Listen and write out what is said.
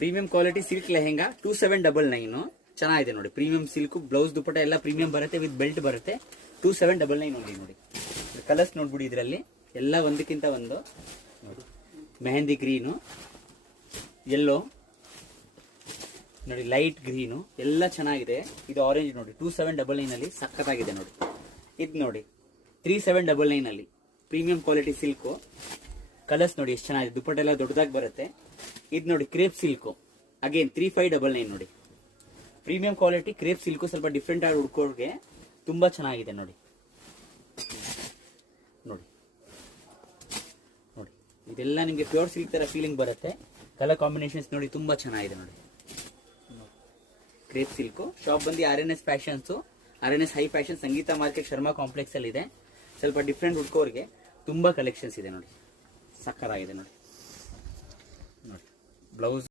Premium quality silk lehenga 2799 ಚೆನ್ನಾಗಿದೆ ನೋಡಿ. Premium silk blouse dupatta ಎಲ್ಲ ಪ್ರೀಮಿಯಂ ಬರುತ್ತೆ, ವಿತ್ ಬೆಲ್ಟ್ ಬರುತ್ತೆ. 2799 ಓನ್ಲಿ ನೋಡಿ. ಕಲರ್ಸ್ ನೋಡ್ಬಿಡಿ, ಇದರಲ್ಲಿ ಎಲ್ಲ ಒಂದಕ್ಕಿಂತ ಒಂದು ನೋಡಿ. ಮೆಹಂದಿ ಗ್ರೀನು, ಯೆಲ್ಲೋ ನೋಡಿ, ಲೈಟ್ ಗ್ರೀನು ಎಲ್ಲ ಚೆನ್ನಾಗಿದೆ. ಇದು ಆರೆಂಜ್ ನೋಡಿ 2799 ಅಲ್ಲಿ ಸಖತ್ತಾಗಿದೆ ನೋಡಿ. ಇದು ನೋಡಿ 3799 ಅಲ್ಲಿ ಪ್ರೀಮಿಯಂ ಕ್ವಾಲಿಟಿ ಸಿಲ್ಕು. ಕಲರ್ಸ್ ನೋಡಿ ಎಷ್ಟು ಚೆನ್ನಾಗಿದೆ, ದುಪಟ್ಟ ಎಲ್ಲ ದೊಡ್ಡದಾಗಿ ಬರುತ್ತೆ. ಇದು ನೋಡಿ ಕ್ರೇಪ್ ಸಿಲ್ಕು, ಅಗೇನ್ 3599 ನೋಡಿ. ಪ್ರೀಮಿಯಂ ಕ್ವಾಲಿಟಿ ಕ್ರೇಪ್ ಸಿಲ್ಕು, ಸ್ವಲ್ಪ ಡಿಫ್ರೆಂಟ್ ಆಗಿ ಹುಡ್ಕೋರ್ಗೆ ತುಂಬಾ ಚೆನ್ನಾಗಿದೆ ನೋಡಿ. ನೋಡಿ ನೋಡಿ, ಇದೆಲ್ಲ ನಿಮಗೆ ಪ್ಯೂರ್ ಸಿಲ್ಕ್ ತರ ಫೀಲಿಂಗ್ ಬರುತ್ತೆ. ಕಲರ್ ಕಾಂಬಿನೇಷನ್ಸ್ ನೋಡಿ ತುಂಬಾ ಚೆನ್ನಾಗಿದೆ ನೋಡಿ. Crepe silk. ಶಾಪ್ ಬಂದು RNS fashions, RNS high fashion, Sangeetha market, Sharma complex ಅಲ್ಲಿ ಇದೆ. ಸ್ವಲ್ಪ ಡಿಫ್ರೆಂಟ್ ಹುಡ್ಕೋರ್ಗೆ ತುಂಬಾ ಕಲೆಕ್ಷನ್ಸ್ ಇದೆ ನೋಡಿ. ಸಕ್ಕತ್ತಾಗಿದೆ ನೋಡಿ. ನೋಡಿ ಬ್ಲೌಸ್